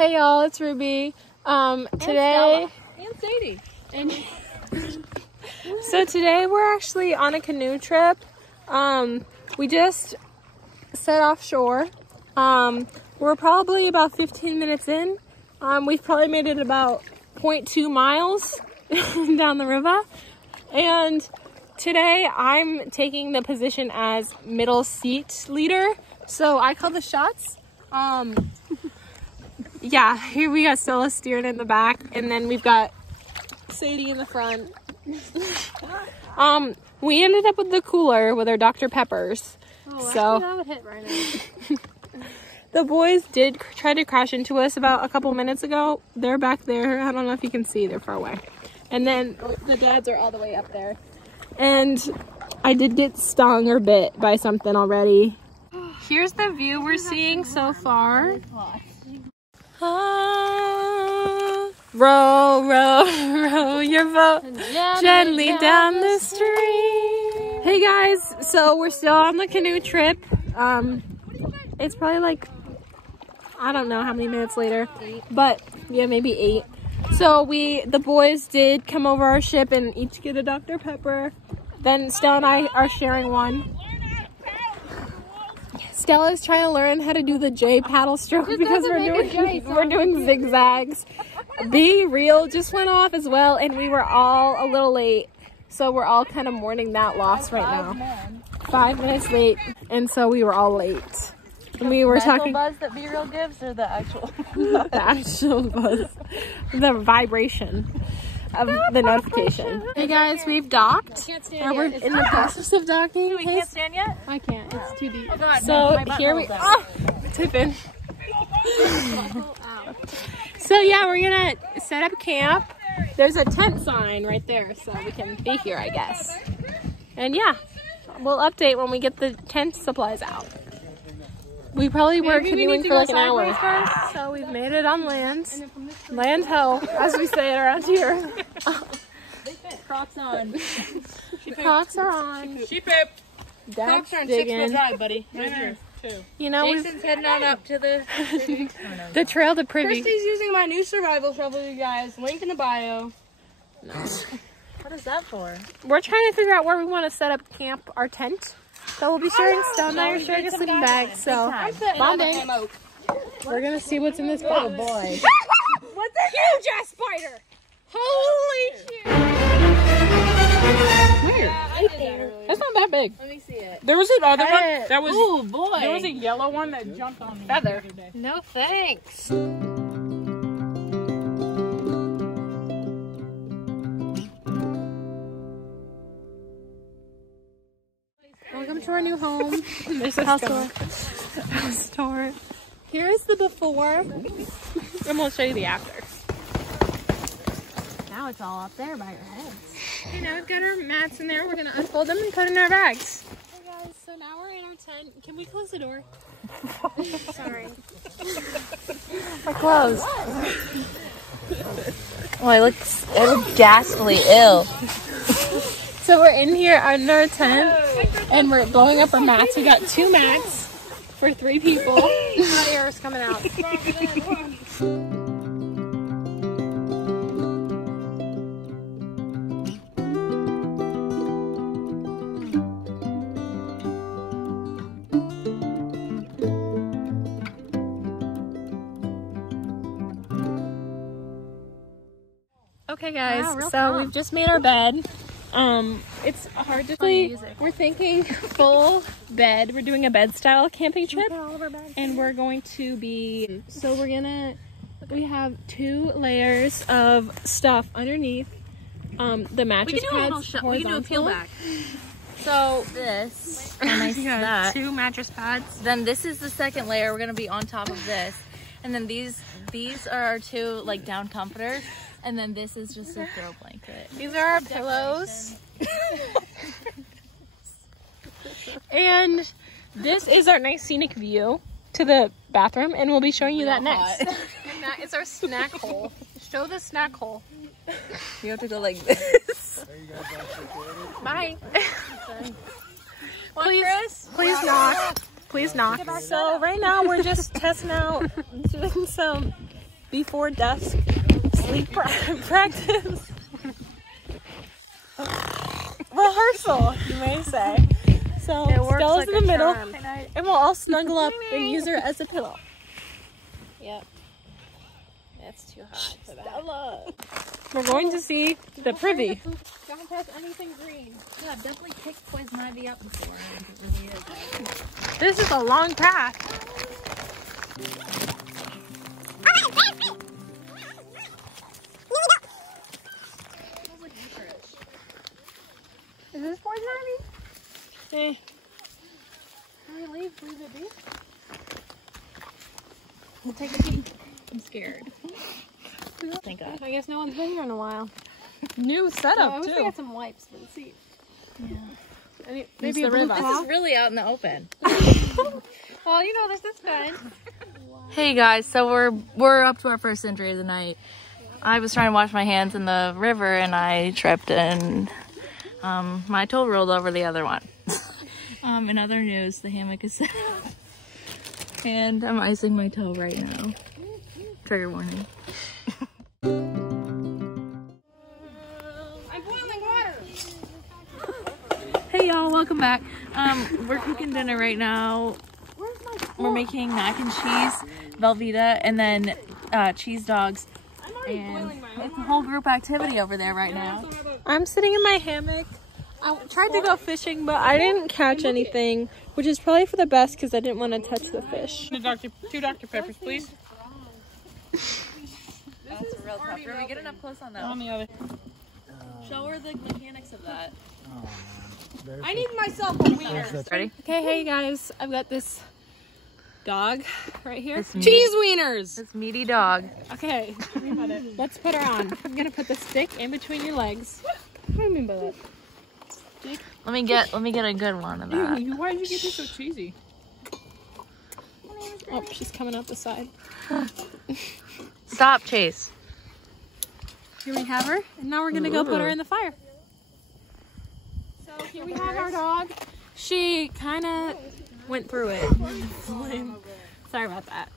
Hey y'all, it's Ruby. Today and Sadie. And so today we're actually on a canoe trip. We just set offshore. We're probably about 15 minutes in. We've probably made it about 0.2 miles down the river. And today I'm taking the position as middle seat leader. So I call the shots. Yeah, here we got Stella steering in the back, and then we've got Sadie in the front. We ended up with the cooler with our Dr. Peppers. Oh, so that would hit right now. The boys did try to crash into us about a couple minutes ago. They're back there. I don't know if you can see, they're far away. And then the dads are all the way up there. And I did get stung or bit by something already. Here's the view we're seeing so far. Row, row, row your boat gently down the stream. Hey guys, so we're still on the canoe trip. It's probably like, I don't know how many minutes later, but yeah, maybe 8. So the boys did come over our ship and each get a Dr. Pepper. Then Stella and I are sharing one. Stella's trying to learn how to do the J paddle stroke because we're doing zigzags. Be Real just went off as well, and we were all a little late, so we're all kind of mourning that loss right now. 5 minutes late, and so we were all late. And we were talking buzz that Be Real gives, or the actual the actual buzz, the vibration of the notification. Hey guys, we've docked. We're in the process of docking. We can't stand yet? I can't. It's too deep. Oh God, so here we are. Tipping. So yeah, we're gonna set up camp. There's a tent sign right there, so we can be here, I guess. And yeah, we'll update when we get the tent supplies out. We probably were canoeing for like an hour. First, so we've made it on land. Land ho, as we say it around here. Crocs on. Crocs are on. She pooped. Crocs are on 6-wheel drive, buddy. Right here. You know, Jason's heading on up to the trail to Privy. Christy's using my new survival shovel, you guys. Link in the bio. No. What is that for? We're trying to figure out where we want to set up camp, our tent. So we'll be sharing Stella and I are sharing a sleeping bag. So bonding. We're gonna see what's in this box. Oh boy. What's a huge ass spider? Holy shit! Where? That's not that big. Let me see it. There was another one that was. Oh boy. There was a yellow one that jumped on me. Feather. The other day. No thanks. Welcome to our new home. There's a house tour. Here is the before, and we'll show you the after. Now it's all up there by your heads. You know, we've got our mats in there. We're gonna unfold them and put in our bags. Hey guys, so now we're in our tent. Can we close the door? Sorry. We're closed. Oh, I look ghastly ill. So we're in here under our tent, and we're blowing up our mats. We got 2 mats for 3 people. Hot air is coming out. Okay guys, so we've just made our bed. It's hard to sleep. We're thinking full bed. We're doing a bed style camping trip, and we're going to be, so we have 2 layers of stuff underneath the mattress pads. We can do a peel back. So this, that. 2 mattress pads. Then this is the second layer. We're gonna be on top of this, and then these are our 2 like down comforters. And then this is just a throw blanket. These are our pillows. And this is our nice scenic view to the bathroom, and we'll be showing you that next. And that is our snack hole. Show the snack hole. You have to go like this. Bye. Please knock. Please knock. So right now we're just testing out, doing some before dusk sleep practice. Rehearsal, you may say. So Stella's in the middle, and we'll all snuggle up and use her as a pillow. Yep. That's too hot for that. Stella. We're going to see the privy. Don't pass anything green. Yeah, I've definitely picked poison ivy up before. It really is. This is a long path. Is this poison ivy? Eh. Can we leave it be? We'll take a peek. I'm scared. Thank God. I guess no one's been here in a while. New setup, I wish too. we had some wipes for the seat. Yeah. Maybe a This river. is really out in the open. Well, you know, this is good. Hey guys, so we're up to our first injury of the night. I was trying to wash my hands in the river and I tripped and my toe rolled over the other one. In other news, the hammock is set up. And I'm icing my toe right now. Trigger warning. I'm boiling water. Hey y'all, welcome back. We're cooking dinner right now. We're making mac and cheese, Velveeta, and then cheese dogs. And it's a whole group activity over there right now. I'm sitting in my hammock. I tried to go fishing, but I didn't catch anything, which is probably for the best because I didn't want to touch the fish. Two Dr. Peppers, please. That's a real tough. Ruby, get it up close on that. On the other. Show her the mechanics of that. I need myself a wiener. Ready? Okay, hey guys, I've got this dog right here. This Cheese wieners. This meaty dog. Okay, let's put her on. I'm gonna put the stick in between your legs. What do you mean by that? Let me get a good one of that. Ew, why did you get this so cheesy? Oh, she's coming up the side. Stop, Chase. Here we have her, and now we're gonna go put her in the fire. So here we have our dog. She kind of went through it. Sorry about that.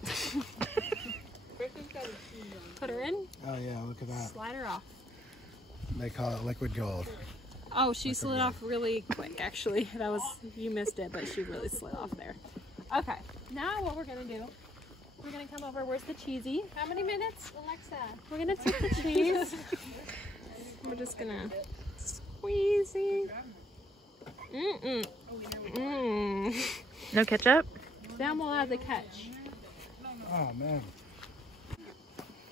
Put her in. Oh yeah, look at that. Slide her off. They call it liquid gold. Oh, she slid off really quick, actually. That was, you missed it, but she really slid off there. Okay, now what we're gonna do, we're gonna come over, where's the cheesy? How many minutes, Alexa? We're gonna take the cheese. We're just gonna squeezy. No ketchup? Then we'll add the catch. Oh man.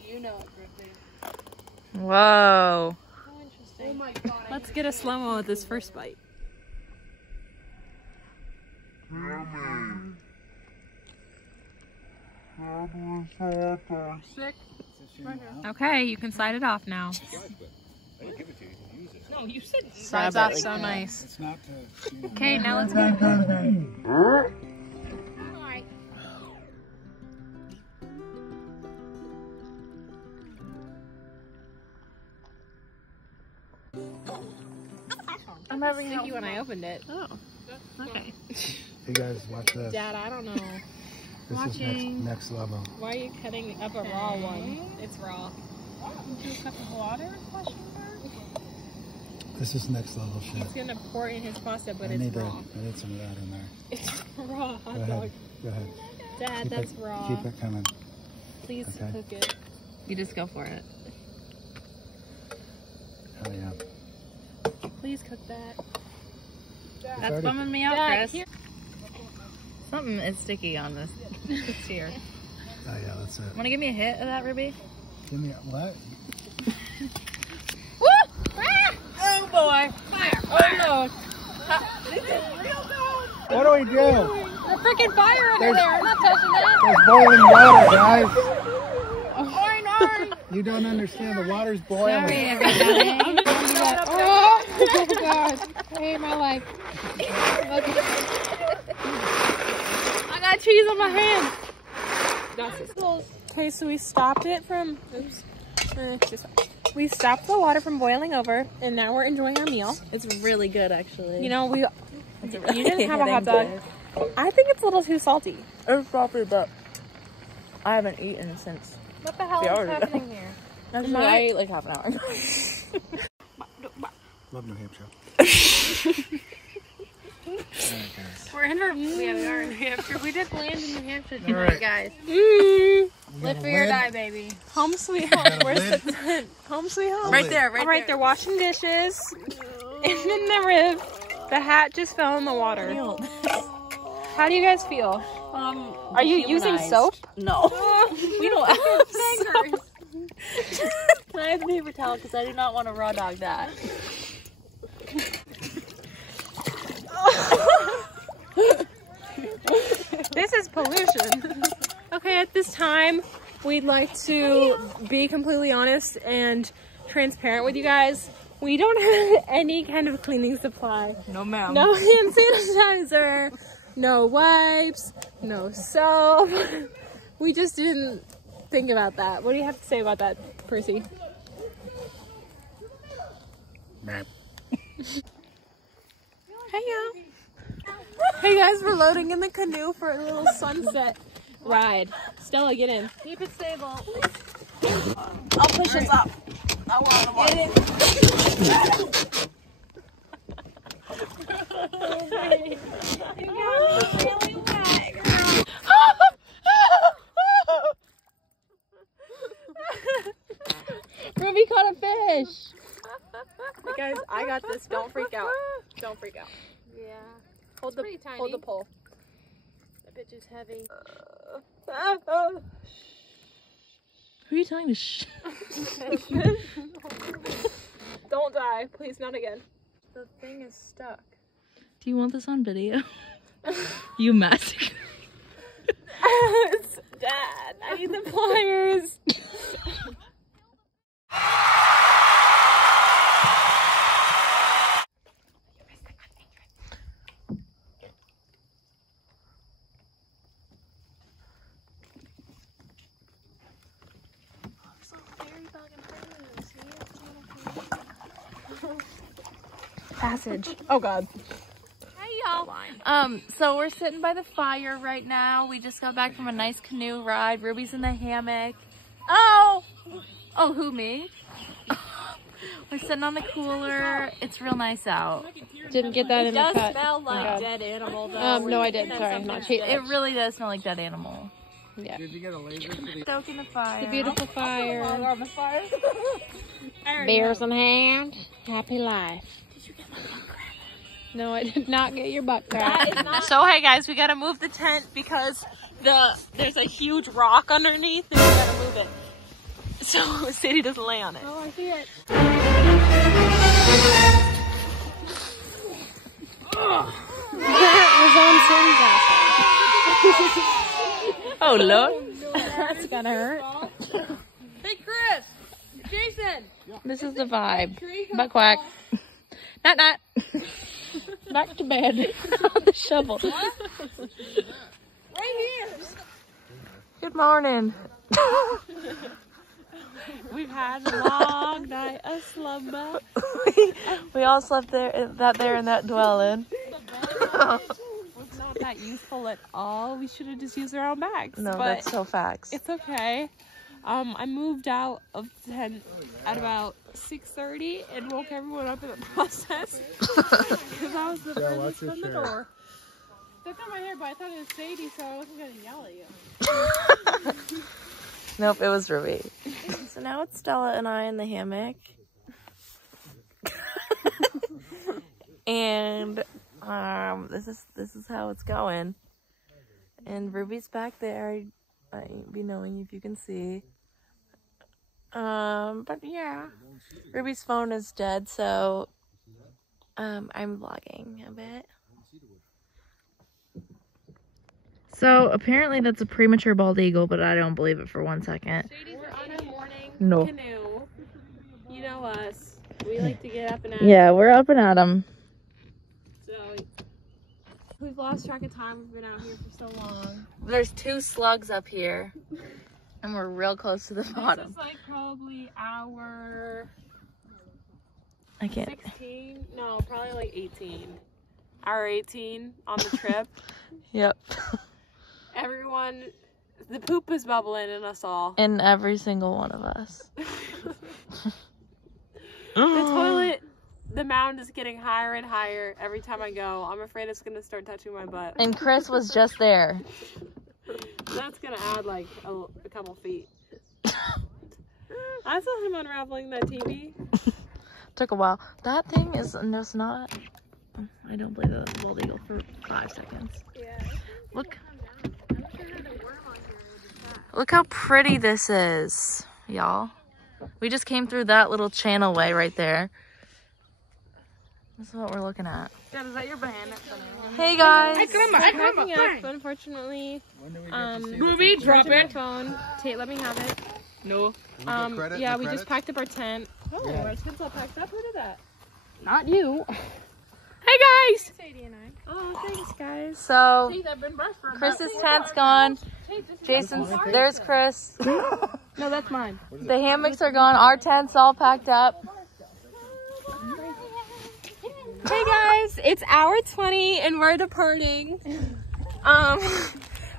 You know it, Griffin. Whoa. Oh, interesting. Oh my God. Let's get a slow-mo with this first bite. Okay, you can slide it off now. No, you said Slides off so nice. It's not to. Okay, now let's go. I'm having Sticky when I opened it. Oh. Okay. Hey guys, watch this. Dad, I don't know. This is next level. Why are you cutting up a raw one? It's raw. into a cup of water? Question mark? This is next level shit. He's gonna pour it in his pasta, but I it's need raw. I need some of that in there. It's raw hot Go dog. ahead. Go ahead. Dad, Keep that's it, raw. Keep it coming. Please Okay. cook it. You just go for it. Oh yeah. Please cook that. That's already- bumming me out, Dad, Chris. here. Something is sticky on this. It's here. Oh yeah, that's it. Want to give me a hit of that, Ruby? Give me a, what? Woo! Ah! Oh boy! Fire! Oh no! What do we do? The freaking fire under there! I'm not touching that! There's boiling water, guys. Oh, You don't understand. The water's boiling. sorry, everybody. Oh God! I hate my life. I got cheese on my hands. Okay, so we stopped it from. Oops. We stopped the water from boiling over, and now we're enjoying our meal. It's really good, actually. You know, we. It's You didn't have a hot dog. I think it's a little too salty. It's salty, but I haven't eaten since. What the hell The is hour ago. happening here? Actually, I ate like half an hour ago. Love New Hampshire. We're in our, we are in New Hampshire. We just landed in New Hampshire tonight, All right. guys. Live free or die, baby. Home sweet home. Where's the tent? Home sweet home. Right there, right All right, there. they're washing dishes. And then the rib. The hat just fell in the water. How do you guys feel? Are you using soap? No. We don't have soap. Can I have a paper towel? Because I do not want to raw dog that. This is pollution. Okay, at this time, we'd like to be completely honest and transparent with you guys. We don't have any kind of cleaning supply. No, ma'am. No hand sanitizer, no wipes, no soap. We just didn't think about that. What do you have to say about that, Percy? Map. Hey, y'all. Hey, guys, we're loading in the canoe for a little sunset ride. Stella, get in. Keep it stable. I'll push us up. I want to walk. Ruby caught a fish. Hey guys, I got this. Don't freak out. Don't freak out. Yeah. Hold the pole. That bitch is heavy. Oh. Who are you telling to shh? Don't die, please, not again. The thing is stuck. Do you want this on video? You massacred. Dad, I need the pliers. Passage. Oh God. Hey y'all. So we're sitting by the fire right now. We just got back from a nice canoe ride. Ruby's in the hammock. Oh, who, me? We're sitting on the cooler. It's real nice out. Didn't get that in the cut. Smell like dead animal though. No, I didn't. Sorry, I'm not cheating. It really does smell like dead animal. Yeah. Did you get a laser for the... Stoking the fire. The beautiful fire. on the fire. Beers in hand. Happy life. Did you get my butt crack? No, I did not get your butt crack. So hey guys, we gotta move the tent because there's a huge rock underneath and we gotta move it. So Sadie doesn't lay on it. Oh, I see it. Oh Lord. That's gonna hurt. Hey Chris! Jason! This is the vibe. Butt quack. Not. Back to bed. The shovel. Right here. Good morning. We've had a long night of slumber. We all slept there in that dwelling. It's not that useful at all. We should have just used our own bags. No, but that's so facts. it's okay. I moved out of the tent at about 6:30 and woke everyone up in the process because I was the furthest from the door. That's not my hair, but I thought it was Sadie, so I wasn't gonna yell at you. Nope, it was Ruby. So now it's Stella and I in the hammock. And this is how it's going. And Ruby's back there. I ain't be knowing if you can see. But yeah. Ruby's phone is dead, so I'm vlogging a bit. So apparently that's a premature bald eagle, but I don't believe it for 1 second. We're on a morning No. canoe. You know us. We like to get up and at Yeah, we're up and at 'em. So we've lost track of time. We've been out here for so long. There's 2 slugs up here, and we're real close to the This bottom. is like probably hour I can't. 16. No, probably like 18. Hour 18 on the trip. Yep. Everyone The poop is bubbling in us all. In every single one of us. The toilet, the mound is getting higher and higher every time I go. I'm afraid it's gonna start touching my butt. And Chris was just there. That's gonna add like a couple feet. I saw him unraveling that TV. Took a while. That thing is just not. I don't believe that was bald eagle for 5 seconds. Yeah. Look. Look how pretty this is, y'all. We just came through that little channel way right there. This is what we're looking at. Dad, is that your banana? Hey guys. Packing up, but unfortunately, Ruby, drop it. phone. Tate, let me have it. No. Yeah, we just packed up our tent. Oh, our tent's all packed up. Who did that? Not you. Hey guys! Sadie and I. Oh, thanks guys. So They've been brushed for Chris's tent's gone. Jason's, there's Chris. No, that's mine. The hammocks are gone. Our tent's all packed up. Hey guys, it's hour 20 and we're departing.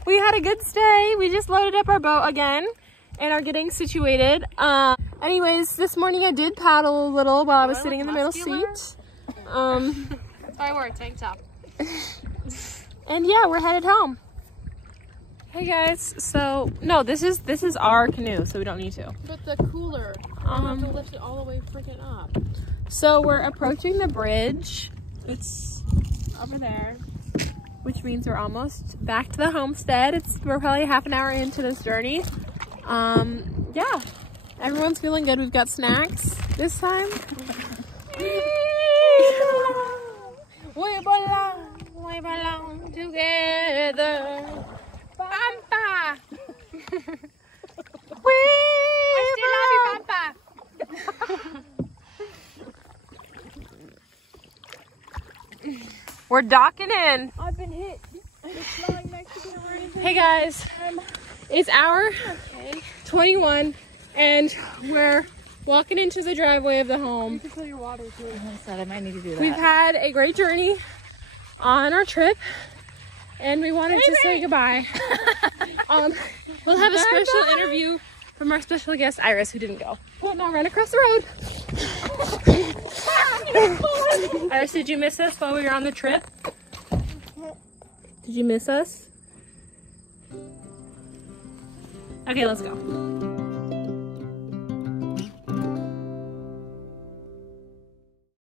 We had a good stay. We just loaded up our boat again and are getting situated. Anyways, this morning I did paddle a little while I was sitting in the middle seat. I wear a tank top. And yeah, we're headed home. Hey guys, so no, this is our canoe, so we don't need to. But the cooler, I have to lift it all the way freaking up. So we're approaching the bridge. It's over there, which means we're almost back to the homestead. We're probably half an hour into this journey. Yeah, everyone's feeling good. We've got snacks this time. We belong together. Pampa. I still love you, Pampa. We're docking in. I've been hit. It's lying next to me or anything. Hey guys, it's hour 21 and we're walking into the driveway of the home. You can fill your water too. I said I might need to do that. We've had a great journey on our trip and we wanted to say goodbye. We'll have a special interview from our special guest Iris, who didn't go. But now run across the road. Iris, did you miss us while we were on the trip? Did you miss us? Okay, let's go.